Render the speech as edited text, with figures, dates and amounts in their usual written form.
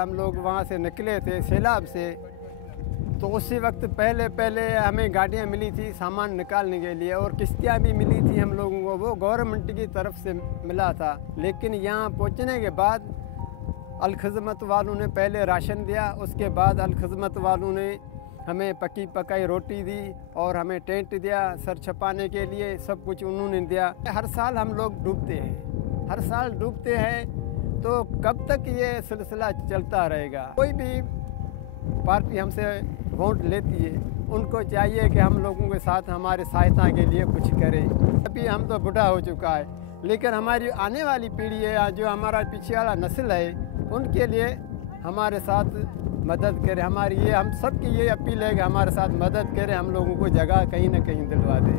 हम लोग वहाँ से निकले थे सैलाब से, तो उसी वक्त पहले हमें गाड़ियाँ मिली थी सामान निकालने के लिए और किश्तियाँ भी मिली थी हम लोगों को, वो गवर्नमेंट की तरफ से मिला था। लेकिन यहाँ पहुँचने के बाद अल-खिदमत वालों ने पहले राशन दिया, उसके बाद अल-खिदमत वालों ने हमें पकी पकाई रोटी दी और हमें टेंट दिया सर छपाने के लिए, सब कुछ उन्होंने दिया। हर साल हम लोग डूबते हैं, हर साल डूबते हैं, तो कब तक ये सिलसिला चलता रहेगा। कोई भी पार्टी हमसे वोट लेती है, उनको चाहिए कि हम लोगों के साथ हमारे सहायता के लिए कुछ करें। अभी हम तो बूढ़ा हो चुका है, लेकिन हमारी आने वाली पीढ़ी है, जो हमारा पीछे वाला नस्ल है, उनके लिए हमारे साथ मदद करें। हमारी ये हम सब की ये अपील है कि हमारे साथ मदद करें, हम लोगों को जगह कहीं ना कहीं दिलवा दें।